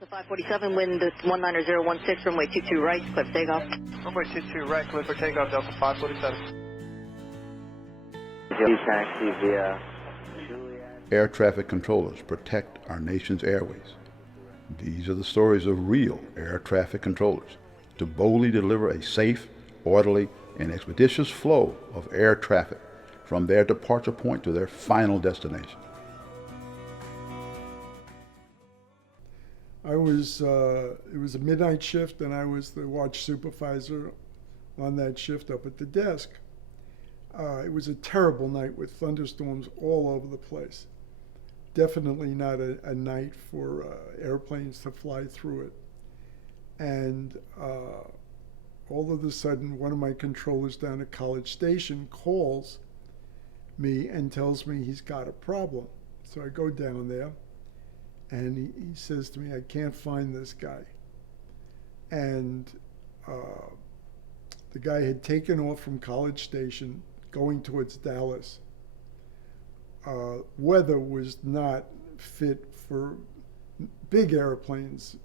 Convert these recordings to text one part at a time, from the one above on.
Delta 547, wind 19016, runway 22 right, clear for takeoff. Runway 22 right, clear for takeoff, Delta 547. Taxi via Air traffic controllers protect our nation's airways. These are the stories of real air traffic controllers to boldly deliver a safe, orderly, and expeditious flow of air traffic from their departure point to their final destination. It was a midnight shift, and I was the watch supervisor on that shift up at the desk. It was a terrible night with thunderstorms all over the place. Definitely not a night for airplanes to fly through it. And all of a sudden, one of my controllers down at College Station calls me and tells me he's got a problem. So I go down there, and he says to me, I can't find this guy. And the guy had taken off from College Station, going towards Dallas. Weather was not fit for big airplanes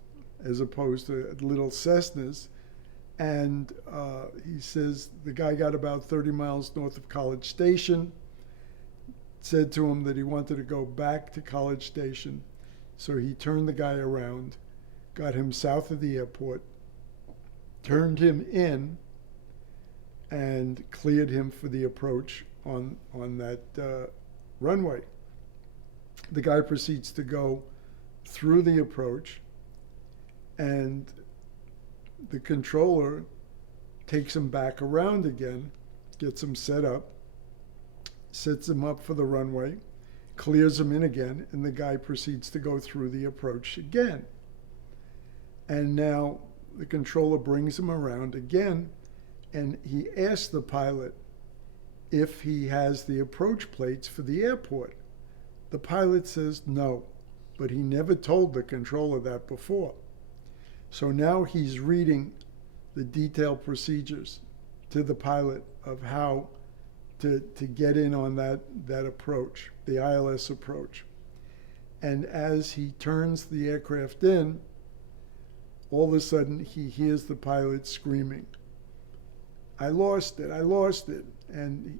as opposed to little Cessnas. And he says the guy got about 30 miles north of College Station, said to him that he wanted to go back to College Station. So he turned the guy around, got him south of the airport, turned him in, and cleared him for the approach on that runway. The guy proceeds to go through the approach, and the controller takes him back around again, gets him set up, sets him up for the runway, clears him in again, and the guy proceeds to go through the approach again. And now the controller brings him around again, and he asks the pilot if he has the approach plates for the airport. The pilot says no, but he never told the controller that before. So now he's reading the detailed procedures to the pilot of how to get in on that approach, the ILS approach. And as he turns the aircraft in, all of a sudden he hears the pilot screaming, I lost it, I lost it. And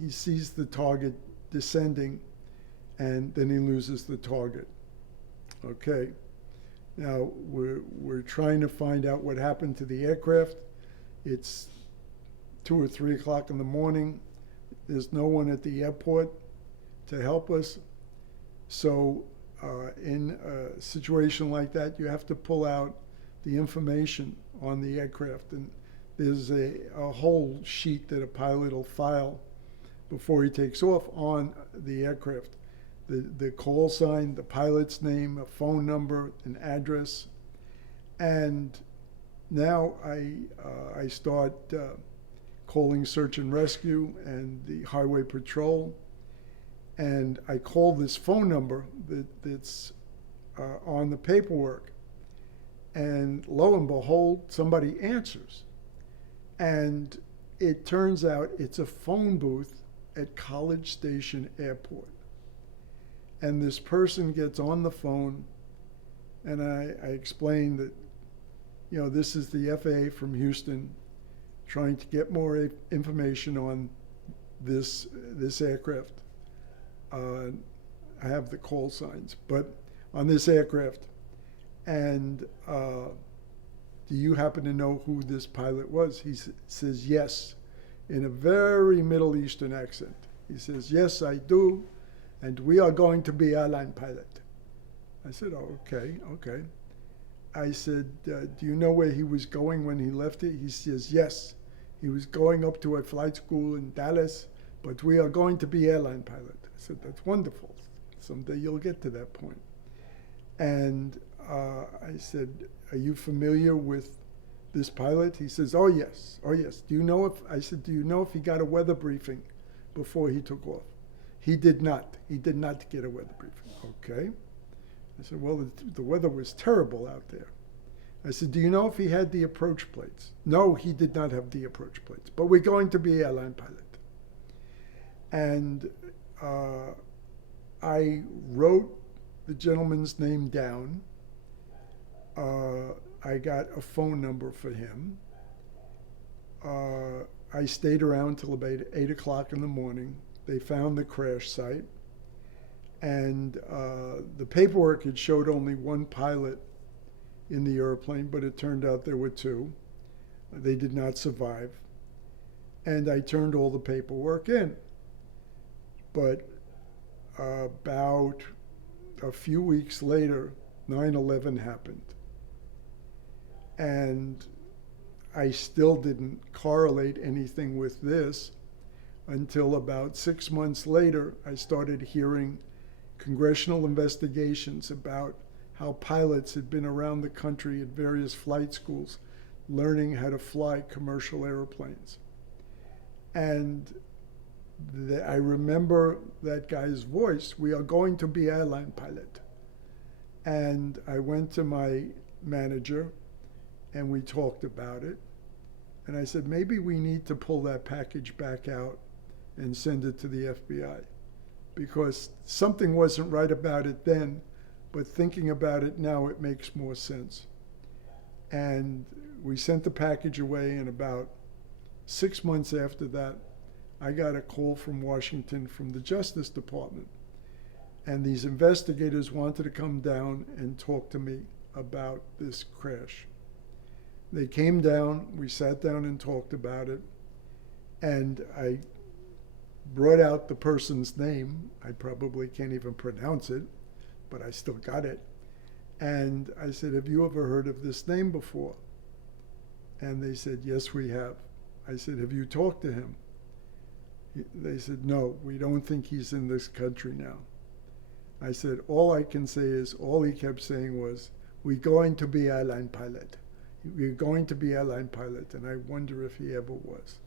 he sees the target descending, and then he loses the target. Okay, now we're trying to find out what happened to the aircraft. It's 2 or 3 o'clock in the morning. There's no one at the airport to help us. So in a situation like that, you have to pull out the information on the aircraft. And there's a whole sheet that a pilot will file before he takes off on the aircraft. The call sign, the pilot's name, a phone number, an address. And now I start calling search and rescue and the highway patrol. And I call this phone number that's on the paperwork. And lo and behold, somebody answers. And it turns out it's a phone booth at College Station Airport. And this person gets on the phone, and I explain that, this is the FAA from Houston trying to get more information on this aircraft. I have the call signs, but on this aircraft. And do you happen to know who this pilot was? He says, yes, in a very Middle Eastern accent. He says, yes, I do, and we are going to be airline pilot. I said, oh, okay. I said, do you know where he was going when he left it? He says, yes, he was going up to a flight school in Dallas, but we are going to be airline pilot. I said, that's wonderful. Someday you'll get to that point. And I said, are you familiar with this pilot? He says, oh yes. Do you know if he got a weather briefing before he took off? He did not. He did not get a weather briefing. Okay. I said, well, the weather was terrible out there. I said, do you know if he had the approach plates? No, he did not have the approach plates, but we're going to be airline pilot. And I wrote the gentleman's name down, I got a phone number for him. I stayed around till about 8 o'clock in the morning. They found the crash site, and the paperwork had showed only one pilot in the airplane, but it turned out there were two. They did not survive. And I turned all the paperwork in. But about a few weeks later, 9/11 happened. And I still didn't correlate anything with this until about 6 months later. I started hearing congressional investigations about how pilots had been around the country at various flight schools learning how to fly commercial airplanes. And I remember that guy's voice, "We are going to be airline pilot." And I went to my manager and we talked about it. And I said, maybe we need to pull that package back out and send it to the FBI, because something wasn't right about it then, but thinking about it now, it makes more sense. And we sent the package away, and about 6 months after that, I got a call from Washington from the Justice Department. And these investigators wanted to come down and talk to me about this crash. They came down, we sat down and talked about it, and I brought out the person's name. I probably can't even pronounce it, but I still got it. And I said, "Have you ever heard of this name before?" And they said, "Yes, we have." I said, "Have you talked to him?" They said, "No, we don't think he's in this country now." I said, "All I can say is, all he kept saying was, 'We're going to be airline pilot. We're going to be airline pilot.'" And I wonder if he ever was.